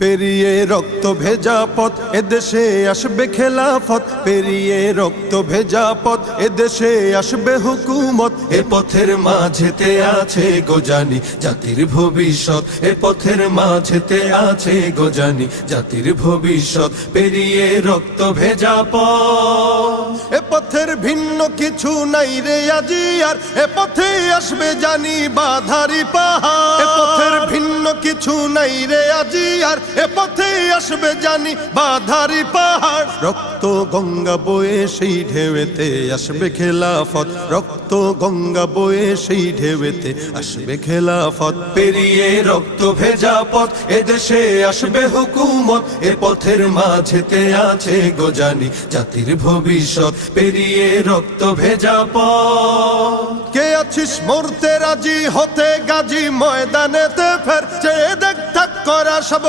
পেরিয়ে রক্ত ভেজা পথ এদেশে আসবে খেলাফত, পেরিয়ে রক্ত ভেজা পথ এদেশে আসবে হুকুমত। এ পথের মাঝেতে আছে গোজানি জাতির ভবিষ্যৎ, এ পথের মাঝেতে আছে গোজানি জাতির ভবিষ্যৎ। পেরিয়ে রক্ত ভেজা পথ, এ পথের ভিন্ন কিছু নাই রে আজি আর, এ পথে আসবে জানি বাধারি পাহাড়। এ পথের ভিন্ন কিছু নাই রে আজি আর, এ পথে আসবে জানি বাধারি পাহাড়। রক্ত গঙ্গা বয়ে সেই ঢেউতে আসবে খেলাফত, রক্ত গঙ্গা বয়ে সেই ঢেউতে আসবে খেলাফত। পেরিয়ে রক্ত ভেজা পথ এদেশে আসবে হুকুমত, এ পথের মাঝেতে আছে গোজানি জাতির ভবিষ্যৎ। পেরিয়ে রক্ত ভেজা পথ, কে আছিস মরতে রাজি হতে গাজী ময়দানেতে ফের চেয়ে দেখ থাক করা সব